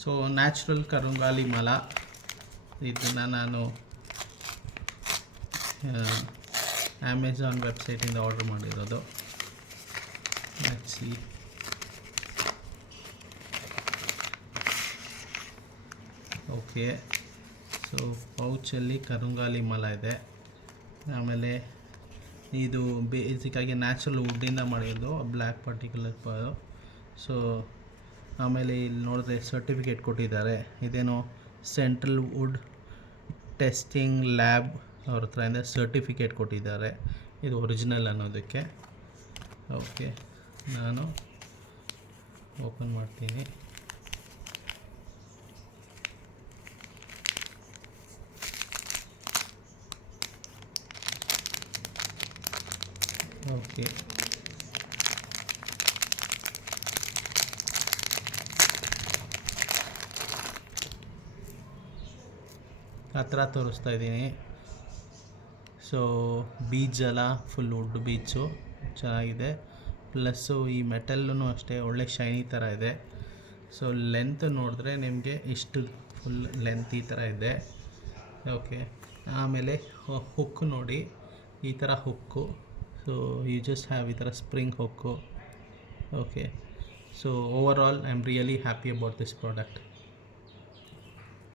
So natural ಕರುಂಗಾಲಿ ಮಲ, ಇದನ್ನು ನಾನು ಅಮೆಝಾನ್ ವೆಬ್ಸೈಟಿಂದ ಆರ್ಡರ್ ಮಾಡಿರೋದು. ಸಿ ಓಕೆ, ಸೊ ಪೌಚಲ್ಲಿ ಕರುಂಗಾಲಿ ಮಲ ಇದೆ. ಆಮೇಲೆ ಇದು ಬೇಸಿಕ್ಕಾಗಿ ನ್ಯಾಚುರಲ್ ವುಡ್ಡಿಂದ ಮಾಡಿರೋದು, ಬ್ಲ್ಯಾಕ್ ಪರ್ಟಿಕ್ಯುಲರ್ ಪರು. ಸೊ ಆಮೇಲೆ ಇಲ್ಲಿ ನೋಡಿದ್ರೆ ಸರ್ಟಿಫಿಕೇಟ್ ಕೊಟ್ಟಿದ್ದಾರೆ. ಇದೇನೋ ಸೆಂಟ್ರಲ್ ವುಡ್ ಟೆಸ್ಟಿಂಗ್ ಲ್ಯಾಬ್ ಅವ್ರ ಹತ್ರದಿಂದ ಸರ್ಟಿಫಿಕೇಟ್ ಕೊಟ್ಟಿದ್ದಾರೆ, ಇದು ಒರಿಜಿನಲ್ ಅನ್ನೋದಕ್ಕೆ. ಓಕೆ, ನಾನು ಓಪನ್ ಮಾಡ್ತೀನಿ. ಓಕೆ, ಹತ್ರ ತೋರಿಸ್ತಾ ಇದ್ದೀನಿ. ಸೊ ಬೀಚೆಲ್ಲ ಫುಲ್ ವುಡ್ ಬೀಚು ಚೆನ್ನಾಗಿದೆ. ಪ್ಲಸ್ಸು ಈ ಮೆಟಲ್ಲೂ ಅಷ್ಟೇ ಒಳ್ಳೆ ಶೈನಿ ಥರ ಇದೆ. ಸೊ ಲೆಂತ್ ನೋಡಿದ್ರೆ ನಿಮಗೆ ಇಷ್ಟು ಫುಲ್ ಲೆಂತ್ ಈ ಥರ ಇದೆ. ಓಕೆ, ಆಮೇಲೆ ಹುಕ್ ನೋಡಿ, ಈ ಥರ hook. So you just have ಈ ಥರ spring hook. Okay, so overall I am really happy about this product.